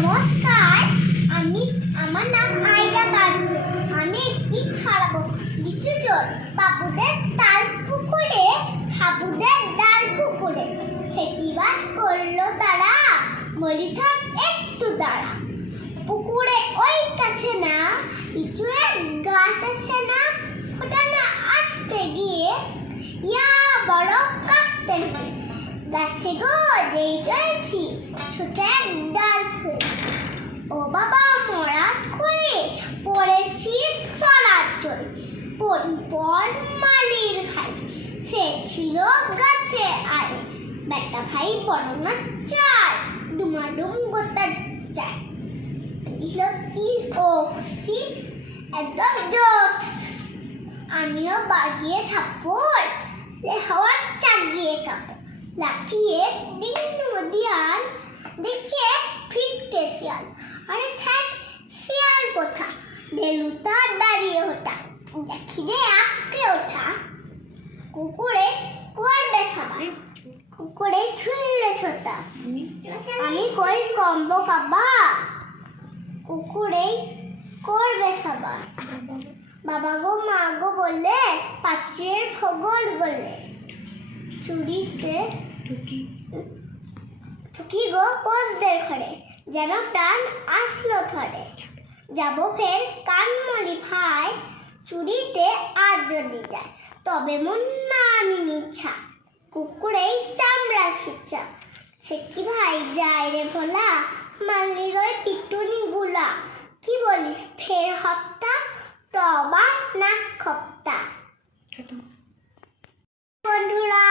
নমস্কার, আমি, আমার নাম আইরা বানু আমি একটি ছড়াবো। লিচু চোর, বাবুদের তাল পুকুরে, হাবুদের ডাল পুকুরে। সে কি বাস করল তারা? বলি থাক একটু দাঁড়া। পুকুরে ওই কাছে না লিচুয়ের গাছ আছে না, ওটা না আসতে গিয়ে ইয়া বড় হয় গাছে গো, যেই চলছি ছুটে এক ডাল ধরেছি ও বাবা মরাত করে পড়েছি সরাত চড়ে পর মালির ভাই সে ছিল গাছে আরে বেটা ভাই বড় না চার ডুমাডুম গোটা চায়। দিল কি খুশি? একদম জোট আমিও বাগিয়ে থাপ্পড় সে হাওয়া চাগিয়ে কাপড় লাফিয়ে দিন নদিয়াল দেখিয়ে বেলুতা দাঁড়িয়ে ওঠা। দেখি আঁকড়ে ওঠা। কুকুরে করবে সাবান কুকুরে ছুঁড়লে ছোটা আমি কই কম্ব কাবা কুকুরে করবে সাবান বাবা গো মা গো বললে পাত্রের ভগল বললে। চুরিতে থুকি গো পোষদের ঘরে। যেন প্রাণ আসলো ধরে। যাব ফের কানমলি ভাই চুরিতে আর যদি যায় তবে মন না আমি কুকুরেই চামড়া খিচ্ছা। সে কি ভাই যায় রে ভোলা মালির ওই পিটুনি গুলা। কি বলিস ফের হপ্তা টবা না খপ্তা। বন্ধুরা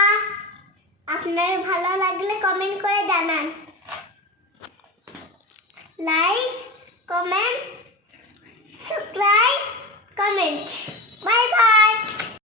আপনার ভালো লাগলে কমেন্ট করে জানান। Like comment subscribe comment